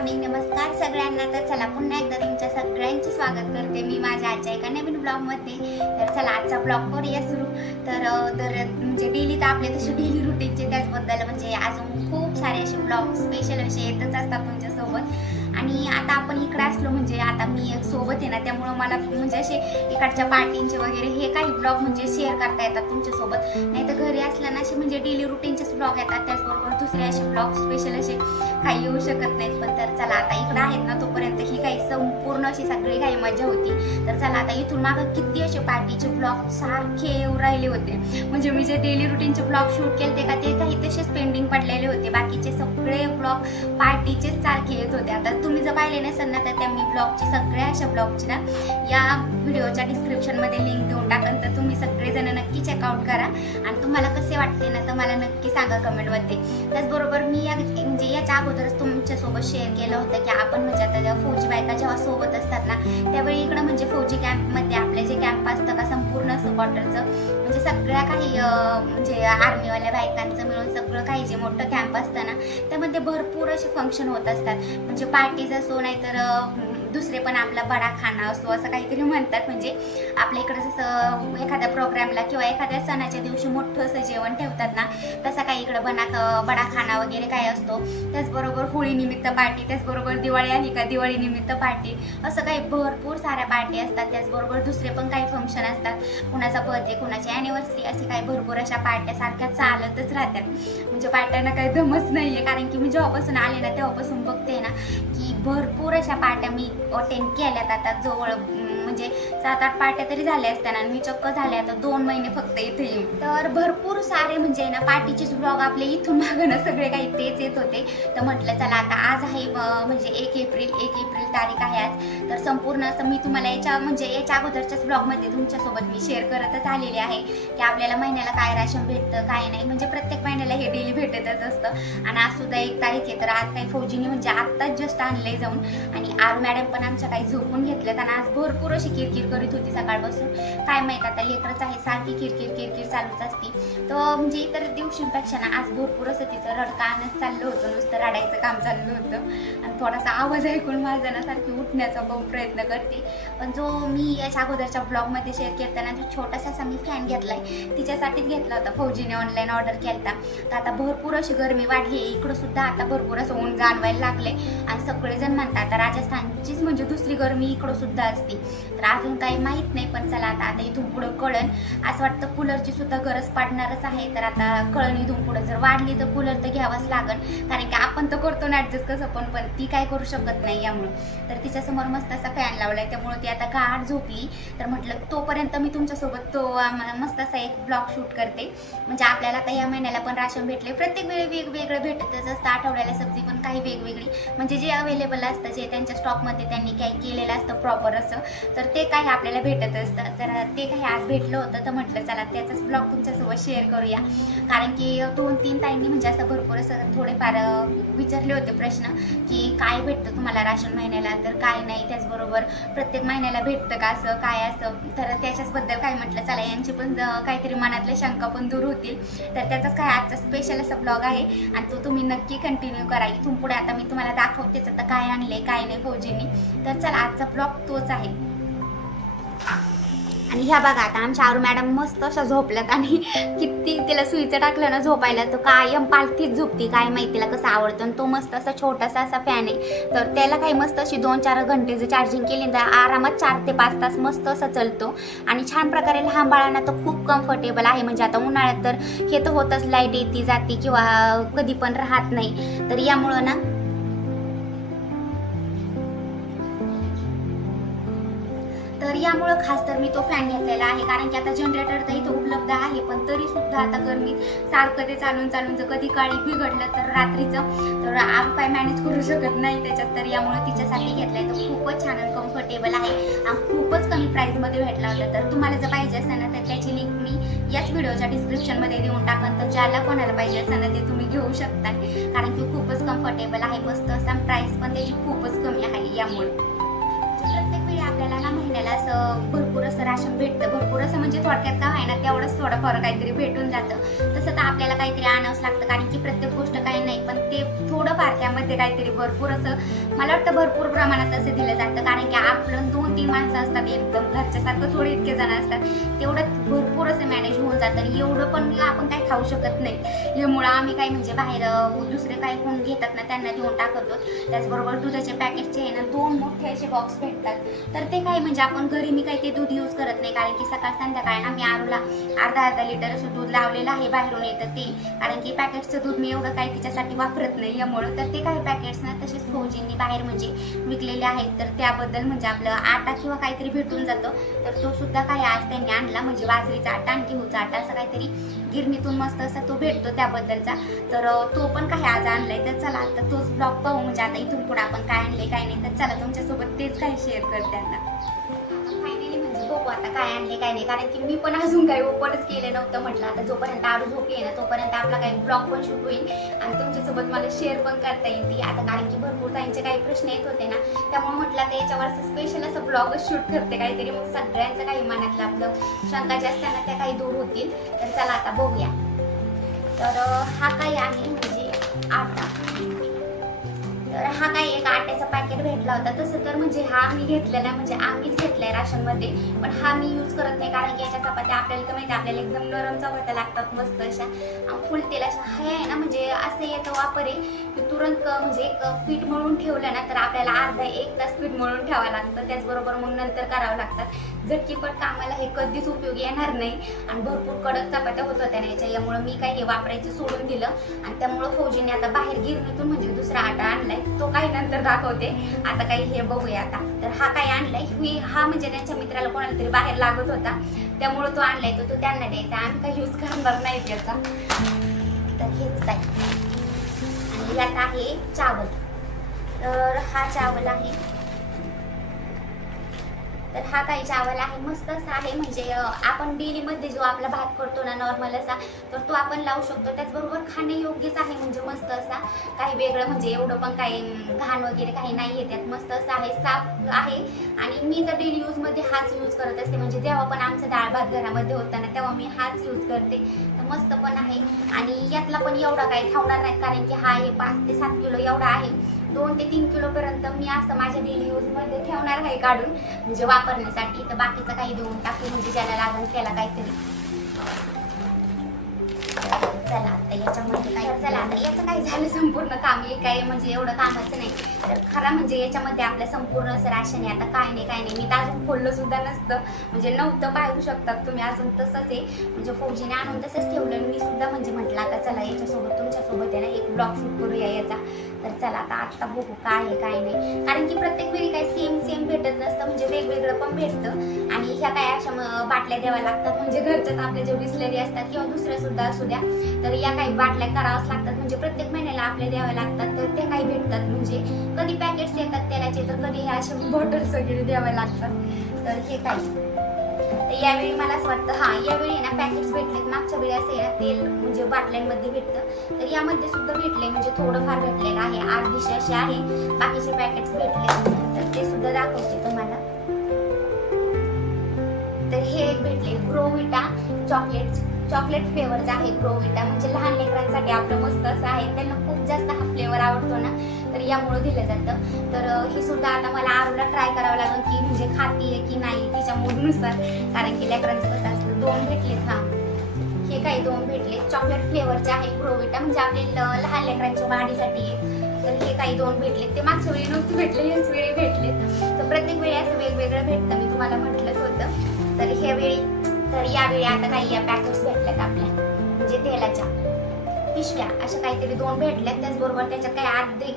Morning, नमस्कार सगळ्यांना. तर चला पुन्हा एकदा तुमच्या सगळ्यांचे स्वागत करते मी माझ्या आजच्या एका नवीन ब्लॉगमध्ये. तर चला आजचा ब्लॉग करूया सुरू. तर म्हणजे डेली तर आपले तसे डेली रुटीनचे त्याचबद्दल म्हणजे अजून खूप सारे असे ब्लॉग स्पेशल असे येतच असतात तुमच्यासोबत. आणि आता आपण इकडे असलो म्हणजे आता मी सोबत आहे ना, त्यामुळं मला म्हणजे असे इकडच्या पार्टींचे वगैरे हे काही ब्लॉग म्हणजे शेअर करता येतात तुमच्यासोबत. नाही तर घरी असलं ना असे म्हणजे डेली रुटीनचेच ब्लॉग येतात, त्याचबरोबर दुसरे असे ब्लॉग स्पेशल असे काही येऊ शकत नाहीत. पण तर चला आता इकडं आहेत ना तोपर्यंत ही काही संपूर्ण अशी सगळी काही मजा होती. तर चला आता इथून मागं किती असे पार्टीचे ब्लॉग सारखे येऊ राहिले होते. म्हणजे मी जे डेली रुटीनचे ब्लॉग शूट केले का ते काही तसेच पेंडिंग पडलेले होते. बाकीचे सगळे ब्लॉग पार्टीचेच सारखे येत होते. आता तुम्ही जर पाहिले नसेल ना तर त्या मी ब्लॉगची सगळ्या अशा ब्लॉगची ना या व्हिडिओच्या डिस्क्रिप्शनमध्ये लिंक देऊन टाकन, तर तुम्ही सगळेजण नक्की चेकआउट करा. आणि तुम्हाला कसे वाटते ना तर मला नक्की सांगा कमेंटमध्ये. त्याचबरोबर मी म्हणजे याच्या अगोदरच तुमच्यासोबत शेअर केलं होतं की आपण म्हणजे आता फौजी बायका जेव्हा सोबत असतात ना त्यावेळी इकडं म्हणजे फौजी कॅम्पमध्ये आपले जे कॅम्प असतं का संपूर्ण असं क्वार्टरचं म्हणजे सगळ्या काही म्हणजे आर्मीवाल्या बायकांचं मिळून सगळं काही जे मोठं कॅम्प असतं ना त्यामध्ये भरपूर असे फंक्शन होत असतात. म्हणजे पार्टीज असो नाहीतर दुसरे पण आपला बडा खाना असतो असं काहीतरी म्हणतात. म्हणजे आपल्या इकडं जसं एखाद्या प्रोग्रामला किंवा एखाद्या सणाच्या दिवशी मोठं असं जेवण ठेवतात ना तसं काही इकडं बडा खाना वगैरे काय असतो. त्याचबरोबर होळीनिमित्त पार्टी, त्याचबरोबर दिवाळी आली का दिवाळीनिमित्त पार्टी, असं काही भरपूर साऱ्या पार्टी असतात. त्याचबरोबर दुसरे पण काही फंक्शन असतात, कुणाचा बर्थडे कुणाची ॲनिव्हर्सरी, असे काही भरपूर अशा पार्ट्या सारख्या चालतच राहतात. म्हणजे पार्ट्यांना काही दमच नाही आहे, कारण की मी जेव्हापासून आले ना तेव्हापासून बघते ना की भरपूर अशा पार्ट्या मी अटेंड केल्यात. आता जवळ म्हणजे 7-8 पार्ट्या तरी झाल्या असत्या आणि मी चक्क झाले आता 2 महिने फक्त इथे येऊन. तर भरपूर सारे म्हणजे ना पार्टीचेच ब्लॉग आपले इथून मागं ना सगळे काही तेच येत होते. तर म्हटलं चला आता आज आहे म्हणजे 1 एप्रिल तारीख आहे आज. तर संपूर्ण असं मी तुम्हाला याच्या अगोदरच्याच ब्लॉगमध्ये तुमच्यासोबत मी शेअर करतच आलेली आहे की आपल्याला महिन्याला काय राशन भेटतं काय नाही. म्हणजे प्रत्येक महिन्याला हे डेली भेटतच असतं. आणि आज सुद्धा 1 तारीख आहे तर आज काही फौजीने म्हणजे आत्ताच जस्ट आणलंय जाऊन. आणि आरू मॅडम पण आमच्या काही झोपून घेतल्यात आणि आज भरपूर अशी किरकिर करीत होती सकाळपासून. काय माहीत आता लेकरच आहे, सारखी किरकिर चालूच असती. तर म्हणजे इतर दिवशींपेक्षा ना आज भरपूर असं तिचं रडकानच चाललं होतं, नुसतं रडायचं काम चाललं होतं. आणि थोडासा आवाज ऐकून माझा ना सारखी उठण्याचा पण प्रयत्न करते. पण जो मी याच्या अगोदरच्या ब्लॉगमध्ये शेअर करताना जो छोटासा असा मी फॅन घेतलाय तिच्यासाठीच घेतला होता. फौजीने ऑनलाईन ऑर्डर केला. तर आता भरपूर अशी गरमी वाढली आहे इकडं सुद्धा, आता भरपूर असं ऊन जाणवायला लागले. आणि सगळेजण म्हणतात राजस्थानचीच म्हणजे दुसरी गरमी इकडं सुद्धा असते. तर अजून काही माहीत नाही, पण चला आता इथून पुढं कळण. असं वाटतं कूलरची सुद्धा गरज पडणारच आहे. तर आता कळण इथून पुढं जर वाढली तर कूलर तर घ्यावाच लागेल, कारण की आपण तर करतो ना ॲडजस्ट कसं पण ती काय करू शकत नाही यामुळं. तर तिच्यासमोर मस्त असा फॅन लावलाय त्यामुळे ती आता गाढ झोपली. तर म्हटलं तोपर्यंत मी तुमच्यासोबत मस्त असा एक ब्लॉग शूट करते. म्हणजे आपल्याला आता या महिन्याला पण राशन भेटले, प्रत्येक वेळी वेगवेगळं भेटतच असतं. आठवड्याला सब्जी पण काही वेगवेगळी म्हणजे जे अवेलेबल असतं जे त्यांच्या स्टॉकमध्ये त्यांनी काही केलेलं असतं प्रॉपर असं, तर ते काही आपल्याला भेटत असतं. तर ते काही आज भेटलं होतं तर म्हटलं चला त्याचाच ब्लॉग तुमच्यासोबत शेअर करूया. कारण की 2-3 ताईंनी म्हणजे असं भरपूर असं थोडेफार विचारले होते प्रश्न की काय भेटतं तुम्हाला राशन महिन्याला, तर काय नाही. त्याचबरोबर प्रत्येक महिन्याला भेटतं का असं काय असं, तर त्याच्याचबद्दल काय म्हटलं चला यांची पण काहीतरी मनातल्या शंका पण दूर होतील. तर त्याचाच काय आजचा स्पेशल असा ब्लॉग आहे आणि तो तुम्ही नक्की कंटिन्यू करा. इथून पुढे आता मी तुम्हाला दाखवतेच आता काय आणले काय नाही फौजींनी. तर चला आजचा ब्लॉग तोच आहे. आणि ह्या बघा आता आमच्या आरू मॅडम मस्त अशा झोपल्यात आणि किती तिला सुईचं टाकलं ना झोपायला तर कायम पालथीच झोपती. काय माहिती तिला कसं आवडतं. आणि तो मस्त असा छोटासा असा फॅन आहे तर त्याला काही मस्त अशी 2-4 घंटे जर चार्जिंग केली तर आरामात 4 ते 5 तास मस्त असा चालतो. आणि छान प्रकारे लहान बाळांना तर खूप कम्फर्टेबल आहे. म्हणजे आता उन्हाळ्यात तर हे तर होतच, लाईट येते जाते किंवा कधी पण राहत नाही. तर यामुळं ना खास तर मी तो फॅन घेतलेला आहे. कारण की आता जनरेटर तर इथं उपलब्ध आहे पण तरी सुद्धा आता गरमीत सारखं ते चालून जर कधी काळी बिघडलं तर रात्रीचं तर आप काय मॅनेज करू शकत नाही त्याच्यात. तर यामुळे तिच्यासाठी घेतलाय. तो खूपच छान आणि कम्फर्टेबल आहे आणि खूपच कमी प्राईसमध्ये भेटला होता. तर तुम्हाला जर पाहिजे असेल ना तर त्याची लिंक मी याच व्हिडिओच्या डिस्क्रिप्शनमध्ये देऊन टाकन. तर ज्याला कोणाला पाहिजे असेल ना ते तुम्ही घेऊ शकता, कारण की खूपच कम्फर्टेबल आहे. मस्त असा प्राईस पण त्याची खूपच कमी आहे. यामुळे प्रत्येक वेळी आपल्याला ना महिन्याला असं भरपूर असं राशन भेटतं. भरपूर असं म्हणजे थोडक्यात का व्हायना तेवढंच थोडंफार काहीतरी भेटून जातं. तसं तर आपल्याला काहीतरी आणावंच लागतं, कारण की प्रत्येक गोष्ट काही नाही, पण ते थोडंफार त्यामध्ये काहीतरी भरपूर असं मला वाटतं भरपूर प्रमाणात असं दिलं जातं. कारण की आपलं 2-3 माणसं असतात, एकदम घरच्यासारखं थोडे इतके जण असतात, तेवढं भरपूर असं मॅनेज होऊन जातं. एवढं पण आपण काही खाऊ शकत नाही. यामुळं आम्ही काही म्हणजे बाहेर दुसरे काही कोण घेतात ना त्यांना देऊन टाकतो. त्याचबरोबर दुधाचे पॅकेटचे आहे ना 2 मोठे असे बॉक्स भेटतात. तर ते काही म्हणजे आपण घरी मी काही ते दूध यूज करत नाही, कारण की सकाळ संध्याकाळ ना मी आरूला अर्धा लिटर असं दूध लावलेलं आहे, बाहेरून येतं ते. कारण की पॅकेटचं दूध मी एवढं काही तिच्यासाठी वापरत नाही यामुळं. तर ते काही पॅकेट्स ना तसेच फौजींनी बाहेर म्हणजे विकलेले आहेत. तर त्याबद्दल म्हणजे आपलं आटा किंवा काहीतरी भेटून जातं. तर तो सुद्धा काही आज त्यांनी आणला, म्हणजे बाजरीचा आटा आणि गहूचा आटा असं काहीतरी गिरणीतून मस्त असा तो भेटतो त्याबद्दलचा. तर तो पण काही आज आणलाय. तर चला आता तोच ब्लॉग पाहू, म्हणजे आता इथून पुढे आपण काय आणले काय नाही. तर चला तुमच्यासोबत तेच काही शेअर करते आता. फायनली म्हणजे बघू आता काय आणले काय नाही, कारण की मी पण अजून काही ओपनच केलं नव्हतं. म्हटलं आता जोपर्यंत आरू झोपली आहे ना तोपर्यंत आपला काही ब्लॉग पण शूट होईल आणि तुमच्यासोबत मला शेअर पण करता येईल ती आता. कारण की भरपूर त्यांचे काही प्रश्न येत होते ना, त्यामुळे म्हटलं आता याच्यावर स्पेशल असं ब्लॉगच शूट करते काहीतरी, मग सगळ्यांचं काही मनातलं आपलं शंका ज्या असताना त्या काही दूर होतील. तर चला आता बघूया. तर हा काही आहे म्हणजे आटा. तर हा काही एक आट्याचा पॅकेट भेटला होता. तसं तर म्हणजे हा मी घेतलेला, म्हणजे आम्हीच घेतलाय राशनमध्ये, पण हा मी यूज करत नाही, कारण की याच्या चपात्या आपल्याला तर माहिती आपल्याला एकदम नरम चपात्या लागतात मस्त अशा फुल तेलाच्या. हे आहे ना म्हणजे असं याचा वापर आहे की तुरंत म्हणजे एक पीठ मळून ठेवलं ना तर आपल्याला अर्धा 1 तास पीठ मळून ठेवावं लागतं. त्याचबरोबर मग नंतर करावं लागतात. झटकीपट कामाला हे कधीच उपयोगी येणार नाही आणि भरपूर कडक चपात्या होत होत्या याच्या. यामुळं मी काही हे वापरायचं सोडून दिलं आणि त्यामुळं फौजीने आता बाहेर गिरणीतून म्हणजे दुसरा आटा आणलाय. तो काही नंतर दाखवते. आता काही हे बघूया आता. तर हा काही आणलाय, हा म्हणजे त्यांच्या मित्राला कोणाला तरी बाहेर लागत होता त्यामुळे तो आणलाय. तो त्यांना द्यायचा, आम्ही काही यूज करणार नाही त्याचा. तर हेच काय. आणि यात आहे चावल. तर हा चावल आहे. तर हा काही चावल आहे, मस्त असा आहे. म्हणजे आपण डेलीमध्ये जो आपला भात करतो ना नॉर्मल असा, तर तो आपण लावू शकतो. त्याचबरोबर खाण्यायोग्यच आहे, म्हणजे मस्त असा. काही वेगळं म्हणजे एवढं पण काही घाण वगैरे काही नाही आहे त्यात. मस्त असं आहे, साफ आहे. आणि मी तर डेली यूजमध्ये हाच यूज करत असते. म्हणजे जेव्हा पण आमचा डाळ भात घरामध्ये होता ना तेव्हा मी हाच यूज करते. तर मस्त पण आहे. आणि यातला पण एवढा काही थावणार नाही, कारण की हा हे 5 ते 7 किलो एवढा आहे. 2 ते 3 किलोपर्यंत मी असं माझ्या डेली यूजमध्ये ठेवणार आहे काढून, म्हणजे वापरण्यासाठी. तर बाकीचं काही देऊन टाकू, म्हणजे ज्याला लागेल त्याला काहीतरी. चला आता याच्यामध्ये काय, चला आता याचं काय झालं संपूर्ण काम. हे काय म्हणजे एवढं कामाचं नाही. तर खरं म्हणजे याच्यामध्ये आपलं संपूर्ण असं राशन आहे. आता काय नाही मी तर अजून खोललं सुद्धा नसतं, म्हणजे नव्हतं, पाहू शकतात तुम्ही. अजून तसंच आहे, म्हणजे फौजीने आणून तसंच ठेवलं. मी सुद्धा म्हणजे म्हटलं आता चला याच्यासोबत तुमच्यासोबत आहे ना एक ब्लॉग शूट करूया याचा. तर चला आता बघू काय आहे काय नाही, कारण की प्रत्येक वेळी काही सेम भेटत नसतं, म्हणजे वेगवेगळं पण भेटतं. आणि ह्या काय अशा बाटल्या द्याव्या लागतात, म्हणजे घरच्याच आपल्या जे बिसलेरी असतात किंवा दुसऱ्या सुद्धा असू द्या, तर या काही बाटल्या कराव्याच लागतात. म्हणजे प्रत्येक महिन्याला आपल्या द्याव्या लागतात. तर त्या काही भेटतात, म्हणजे कधी पॅकेट्स येतात तेलाचे, तर कधी ह्या अशा बॉटल्स वगैरे द्याव्या लागतात. तर हे काही. तर यावेळी मला असं वाटतं यावेळी ना पॅकेट्स भेटलेत. मागच्या वेळी असं आहे ना तेल म्हणजे बाटल्यांमध्ये भेटतं, तर यामध्ये सुद्धा भेटले, म्हणजे थोडंफार भेटलेलं आहे. अर्धीशे असे आहे, बाकीचे पॅकेट्स भेटले. तर ते सुद्धा दाखवते तुम्हाला. तर हे एक भेटले ग्रोविटा चॉकलेट फ्लेवरचा आहे ग्रोविटा. म्हणजे लहान लेकरांसाठी आपलं मस्त असं आहे, त्यांना खूप जास्त हा फ्लेवर आवडतो ना, तर यामुळे दिलं जातं. तर हे सुद्धा आता मला आरूला ट्राय करावं लागेल की म्हणजे खातीये की नाही तिच्या मूडनुसार, कारण की लेकरांचं कसं असतं. 2 भेटलेत. हे काही 2 भेटले चॉकलेट फ्लेवरचे आहे ग्रोविटा, म्हणजे आपले लहान लेकरांच्या वाढीसाठी आहे. तर हे काही 2 भेटले, ते मागच्या वेळी नव्हते भेटले, याच वेळी भेटले. तर प्रत्येक वेळी असं वेगवेगळं भेटतं, मी तुम्हाला म्हटलंच होतं. तर यावेळी आता काही या पॅकेट्स भेटल्यात आपल्या, म्हणजे तेलाच्या पिशव्या अशा काहीतरी 2 भेटल्यात. त्याचबरोबर त्याच्यात काही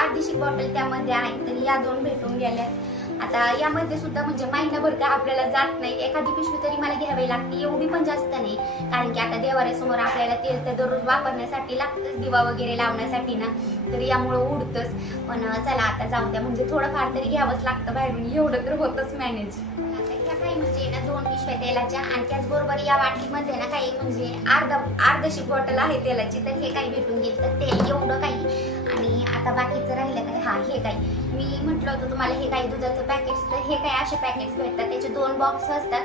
अर्धीशी बॉटल त्यामध्ये आहे, तर या 2 भेटून गेल्यात. आता यामध्ये सुद्धा म्हणजे महिनाभर काय आपल्याला जात नाही, एखादी पिशवी तरी मला घ्यावी लागते, एवढी पण जास्त नाही, कारण की आता देवाऱ्यासमोर आपल्याला तेल तर दररोज वापरण्यासाठी लागतंच, दिवा वगैरे लावण्यासाठी ना, तर यामुळं उडतंच. पण चला आता जाऊ द्या, म्हणजे थोडंफार तरी घ्यावंच लागतं बाहेरून, एवढं तर होतंच मॅनेज. काही म्हणजे ना 2 पिशव्या तेलाच्या आणि त्याचबरोबर या वाटीमध्ये ना काही म्हणजे अर्धशी बॉटल आहे तेलाची. तर हे काही भेटून गेलं तर तेल एवढं काही. आणि आता बाकीचं राहिलं काय, हा हे काही मी म्हटलं होतं तुम्हाला हे काही दुधाचं पॅकेट्स. तर हे काही असे पॅकेट्स भेटतात, त्याचे 2 बॉक्स असतात.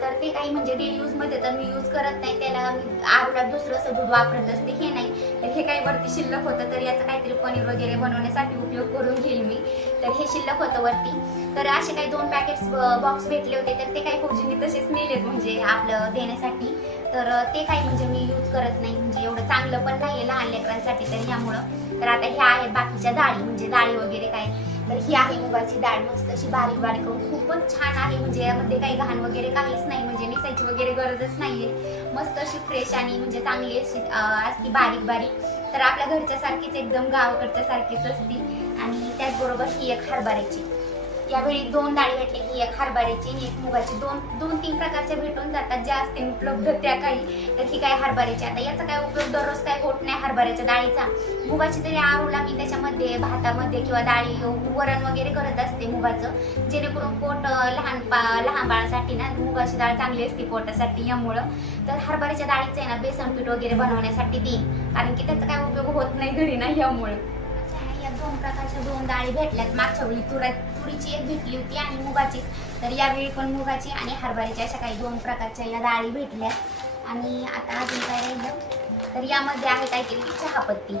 तर ते काही म्हणजे डेली यूजमध्ये तर मी यूज करत नाही, त्याला मी आरूला दुसरं असं दूध वापरत असते, हे नाही. तर हे काही वरती शिल्लक होतं, तर याचं काहीतरी पनीर वगैरे बनवण्यासाठी उपयोग करून घेईल मी. तर हे शिल्लक होतं वरती. तर असे काही 2 पॅकेट्स बॉक्स भेटले होते, तर ते काही फौजींनी तसेच नेलेत म्हणजे आपलं देण्यासाठी. तर ते काही म्हणजे मी यूज करत नाही, म्हणजे एवढं चांगलं पण नाही आहे लहान लेकरांसाठी. तर यामुळं तर आता ह्या आहेत बाकीच्या डाळी, म्हणजे डाळी वगैरे काय. तर ही आहे मुगाची डाळ, मस्त अशी बारीक बारीक करून खूपच छान आहे. म्हणजे यामध्ये काही घाण वगैरे काहीच नाही, म्हणजे निसायची वगैरे गरजच नाहीये. मस्त अशी फ्रेश आणि म्हणजे चांगली अशी असती बारीक बारीक. तर आपल्या घरच्या सारखीच एकदम गावाकडच्या सारखीच असती. आणि त्याचबरोबर ही एक हरभऱ्याची. यावेळी 2 डाळी भेटले, की एक हरभऱ्याची आणि एक मुगाची. 2-3 प्रकारच्या भेटून जातात ज्या असतील उपलब्ध त्या काही. तर ही काय हरभऱ्याची. आता याचा काय उपयोग दररोज काय होत नाही हरभऱ्याच्या डाळीचा. मुगाची तरी आरूला मी त्याच्यामध्ये भातामध्ये किंवा डाळी वरण वगैरे करत असते मुगाचं, जेणेकरून पोट लहान बाळासाठी ना मुगाची डाळ चांगली असते पोटासाठी. यामुळं तर हरभऱ्याच्या डाळीचं आहे ना बेसन पीठ वगैरे बनवण्यासाठी देईन, कारण की त्याचा काय उपयोग होत नाही घरी ना. यामुळं या 2 प्रकारच्या 2 डाळी भेटल्यात. मागच्या वेळी तुरीची एक भेटली होती आणि मुगाची. तर यावेळी पण मुगाची आणि हरभऱ्याची अशा काही 2 प्रकारच्या या डाळी भेटल्यात. आणि आता अजून काय राहिलं, तर यामध्ये आहे काहीतरी चहापत्ती.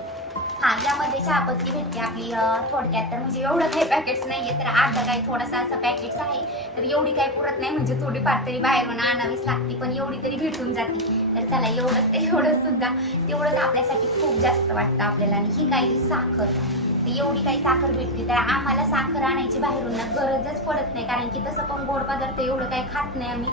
हा, यामध्ये चहापत्ती भेटते आपली थोडक्यात. तर म्हणजे एवढं काही पॅकेट्स नाहीये, तर अर्धा काही थोडासा असं पॅकेट्स आहे. तर एवढी काही पुरत नाही, म्हणजे थोडीफार तरी बाहेरून आणावीच लागते, पण एवढी तरी भेटून जाते. तर चला एवढंच, ते एवढंच सुद्धा तेवढंच आपल्यासाठी खूप जास्त वाटतं आपल्याला. आणि ही काही साखर, तर एवढी काही साखर भेटते. तर आम्हाला साखर आणायची बाहेरून ना गरजच पडत नाही, कारण की तसं पण गोड पदार्थ एवढं काही खात नाही आम्ही.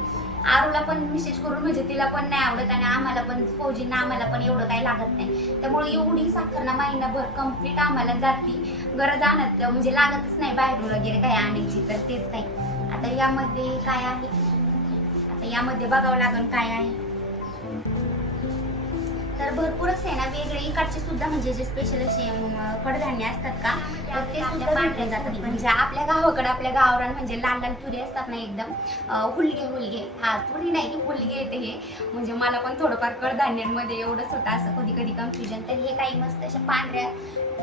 आरूला पण विशेष करून म्हणजे तिला पण नाही आवडत, आणि आम्हाला पण फौजींना आम्हाला पण एवढं काही लागत नाही. त्यामुळे एवढी साखर ना महिनाभर कम्प्लीट आम्हाला जाती. गरज आणत म्हणजे लागतच नाही बाहेरून वगैरे काही आणायची. तर तेच काही. आता यामध्ये काय आहे, आता यामध्ये बघावं लागेल काय आहे. तर भरपूरच आहे ना वेगळे इकडचे सुद्धा, म्हणजे जे स्पेशल असे कडधान्य असतात का, तर ते सुद्धा भेटले जातात. म्हणजे आपल्या गावाकडे आपल्या गावरान म्हणजे लाल लाल तुरी असतात ना एकदम, हुलगे. हा, तुरी नाही की हुलगे येते हे. म्हणजे मला पण थोडंफार कडधान्यांमध्ये एवढंच होतं असं कधी कधी कन्फ्युजन. तर हे काही मस्त अशा पांढऱ्या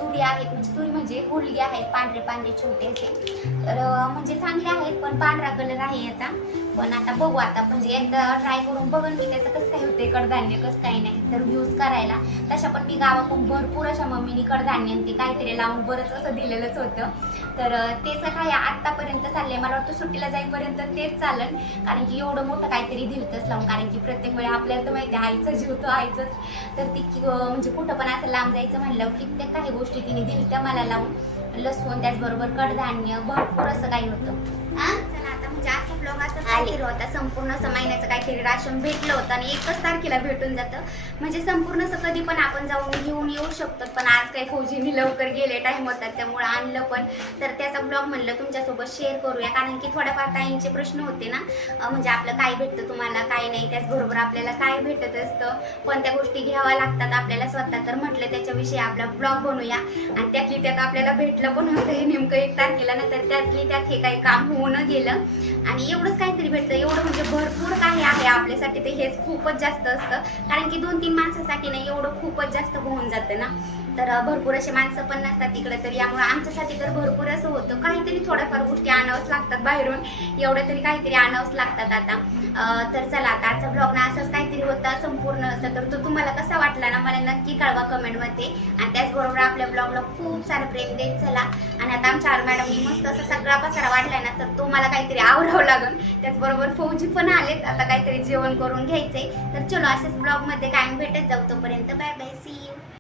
तुरी आहेत, म्हणजे तुरी म्हणजे हुलगे आहेत, पांढरे छोटे असे. तर म्हणजे चांगले आहेत, पण पांढरा कलर आहे याचा. पण आता बघू, आता म्हणजे एकदा ट्राय करून बघन मी त्याचं कसं काय होते कडधान्य कसं काही नाही तर यूज करायला. तशा पण मी गावाकडून भरपूर अशा मम्मीनी कडधान्य ते काहीतरी लावून बरंच असं दिलेलंच होतं. तर तेच काय आत्तापर्यंत चाललंय, मला वाटतं सुट्टीला जाईपर्यंत तेच चालेल, कारण की एवढं मोठं काहीतरी दिलतच लावून. कारण की प्रत्येक वेळी आपल्याला तर माहिती आहे आईचा जीव तो आईचंच. तर ती म्हणजे कुठं पण असं लांब जायचं म्हणलं कित्येक काही गोष्टी तिने दिलत्या मला लावून, लसूण त्याचबरोबर कडधान्य भरपूर असं काही होतं. चला आता म्हणजे आजचा ब्लॉग असंच काहीतरी होता. संपूर्ण असं महिन्याचं काहीतरी राशन भेटलं होतं आणि 1च तारखेला भेटून जातं. म्हणजे संपूर्ण असं कधी पण आपण जाऊन घेऊन येऊ शकतो. पण आज काही फौजींनी लवकर गेले, टाइम होता त्यामुळे आणलं पण. तर त्याचा ब्लॉग म्हणलं तुमच्यासोबत शेअर करूया, कारण की थोड्याफार ताईंचे प्रश्न होते ना, म्हणजे आपलं काय भेटतं तुम्हाला काय नाही, त्याचबरोबर आपल्याला काय भेटत असतं, कोणत्या गोष्टी घ्याव्या लागतात आपल्याला स्वतः. तर म्हटलं त्याच्याविषयी आपला ब्लॉग बनवूया. आणि त्यातली त्यात आपल्याला भेटलं पण होतं हे नेमकं 1 तारखेला ना. तर त्यातली त्यात हे काही काम होऊन गेलं आणि एवढंच काहीतरी भेटतं. एवढं म्हणजे भरपूर काही आहे आपल्यासाठी, ते हेच खूपच जास्त असतं. कारण की 2-3 माणसासाठी नाही एवढं खूपच जास्त होऊन जातं ना. तर भरपूर असे माणसं पण नसतात तिकडे. तर यामुळे आमच्यासाठी तर भरपूर असं होतं, काहीतरी थोड्याफार गोष्टी आणावंच लागतात बाहेरून, एवढ्या तरी काहीतरी आणावंच लागतात आता. तर चला आता आजचा ब्लॉग ना असंच काहीतरी होता संपूर्ण असं. तर तो तुम्हाला कसा वाटला ना मला नक्की कळवा कमेंटमध्ये. आणि त्याचबरोबर आपल्या ब्लॉगला खूप सारं प्रेम देत चला. आणि आता आमच्या मॅडमनी मस्त असं सगळा पसारा वाटलाय ना, तर तो मला काहीतरी आवरावं लागेल. त्याचबरोबर फौजी पण आलेत, आता काहीतरी जेवण करून घ्यायचंय. तर चलो असेच ब्लॉगमध्ये कायम भेटत जाऊ. तोपर्यंत बाय बाय, सी यू.